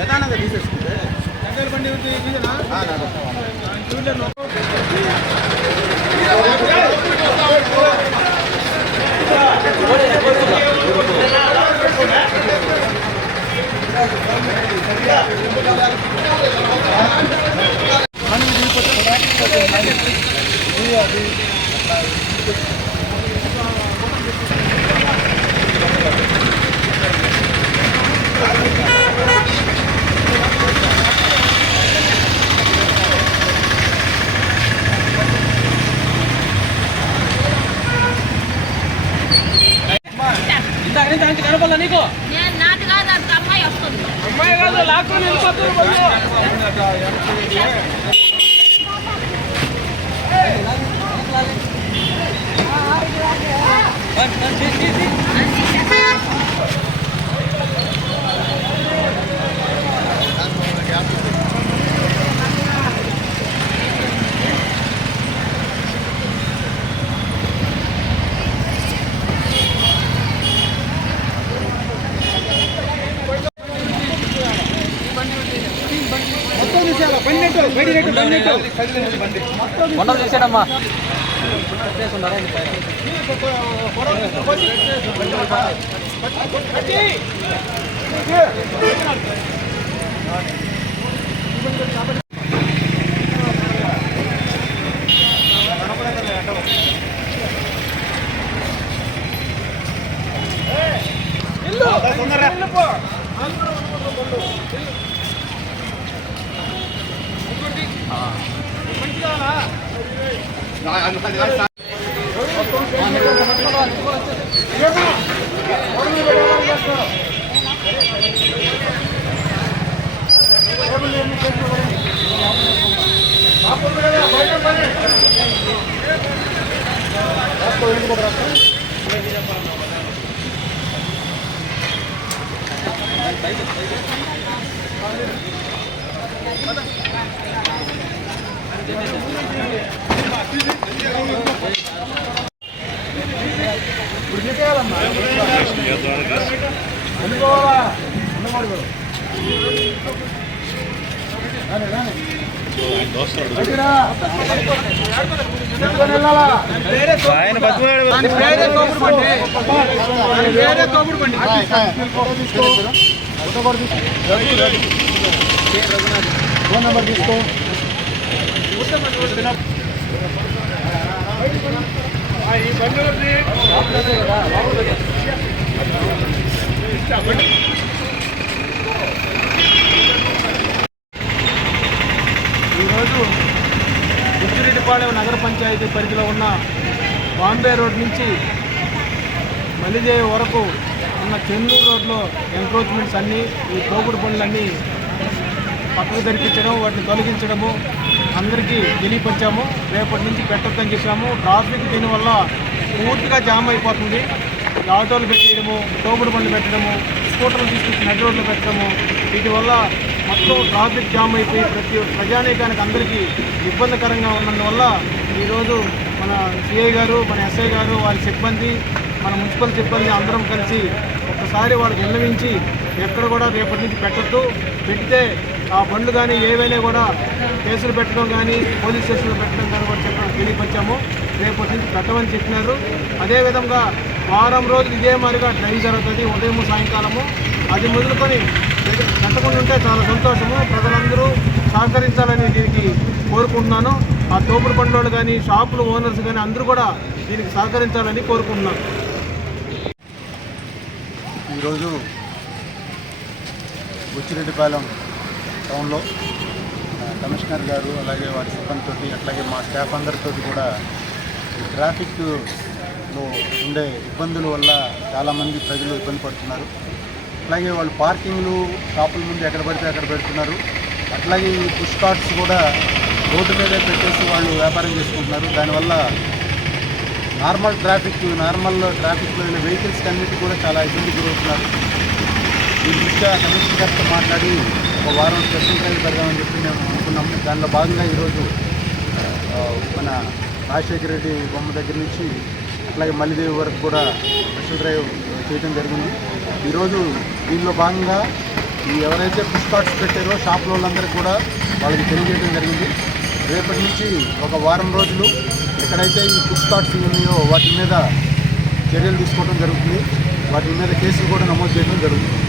నిదానంగా తీసేసుకుంటే దానికి కనపల్ల నీకు అమ్మాయి కాదు లాక్కొని వెళ్ళిపోతున్నారు. మొన్న చేశాడమ్మా ఫోన్ నెంబర్ తీసుకో. ఈరోజు బుచ్చిరెడ్డిపాళెం నగర పంచాయతీ పరిధిలో ఉన్న బాంబే రోడ్ నుంచి మల్లిదేవి వరకు ఉన్న చెన్నూరు రోడ్లో ఎంక్రోచ్మెంట్స్ అన్నీ, ఈ తోపుడు పనులన్నీ పక్కకు తెరిపించడం, వాటిని తొలగించడము అందరికీ తెలియపరిచాము. రేపటి నుంచి పెట్టొద్దని చెప్పాము. ట్రాఫిక్ దీనివల్ల పూర్తిగా జామ్ అయిపోతుంది. ఆటోలు పెట్టేయడము, తోపుడు బండ్లు పెట్టడము, స్కూటర్లు తీసుకొచ్చి నడి రోడ్లు పెట్టడము, వీటి వల్ల మొత్తం ట్రాఫిక్ జామ్ అయిపోయి ప్రతి ప్రజానీకానికి అందరికీ ఇబ్బందికరంగా ఉన్నందువల్ల ఈరోజు మన సిఐ గారు, మన ఎస్ఐ గారు, వారి సిబ్బంది, మన మున్సిపల్ సిబ్బంది అందరం కలిసి ఒక్కసారి వాళ్ళకి విన్నవించి ఎక్కడ కూడా రేపటి నుంచి పెట్టద్దు, పెడితే ఆ బండ్లు కానీ ఏవైనా కూడా కేసులు పెట్టడం కానీ పోలీస్ స్టేషన్లో పెట్టడం కానీ కూడా చెప్పడం తెలియపరిచాము. రేపటి నుంచి పెట్టమని చెప్పినారు. అదేవిధంగా వారం రోజులు ఇదే మాదిరిగా డ్రైవ్ జరుగుతుంది, ఉదయం సాయంకాలము. అది మొదలుకొని పెట్టకుండా ఉంటే చాలా సంతోషము. ప్రజలందరూ సహకరించాలని దీనికి కోరుకుంటున్నాను. ఆ తోపుడు బండ్లు కానీ షాపులు ఓనర్స్ కానీ అందరూ కూడా దీనికి సహకరించాలని కోరుకుంటున్నాను. ఈరోజు బుచ్చిరెడ్డిపాలెం టౌన్లో కమిషనర్ గారు అలాగే వారి సిబ్బందితో అట్లాగే మా స్టాఫ్ అందరితో కూడా ఈ ట్రాఫిక్లో ఉండే ఇబ్బందుల వల్ల చాలామంది ప్రజలు ఇబ్బంది పడుతున్నారు. అట్లాగే వాళ్ళు పార్కింగ్లు షాపుల ముందు ఎక్కడ పడితే అక్కడ పెడుతున్నారు. అట్లాగే ఈ పుష్ కార్ట్స్ కూడా రోడ్డు మీదే పెట్టేసి వాళ్ళు వ్యాపారం చేసుకుంటున్నారు. దానివల్ల నార్మల్ ట్రాఫిక్లో వెళ్ళే వెహికల్స్కి అన్నిటి కూడా చాలా ఇబ్బంది గురవుతున్నారు. ఈ దృష్ట్యా కమిషనర్ గారితో మాట్లాడి ఒక వారం స్పెషల్ డ్రైవ్ పెడదామని చెప్పి మేము అనుకున్నాము. దానిలో భాగంగా ఈరోజు మన రాజశేఖర రెడ్డి బొమ్మ దగ్గర నుంచి అట్లాగే మల్లిదేవి వరకు కూడా స్పెషల్ డ్రైవ్ చేయడం జరిగింది. ఈరోజు దీనిలో భాగంగా ఈ ఎవరైతే పుష్ కార్ట్స్ పెట్టారో షాపుల వాళ్ళందరికీ కూడా వాళ్ళకి తెలియజేయడం జరిగింది. రేపటి నుంచి ఒక వారం రోజులు ఎక్కడైతే ఈ పుష్ కార్ట్స్ ఉన్నాయో వాటి మీద చర్యలు తీసుకోవడం జరుగుతుంది. వాటి మీద కేసులు కూడా నమోదు చేయడం జరుగుతుంది.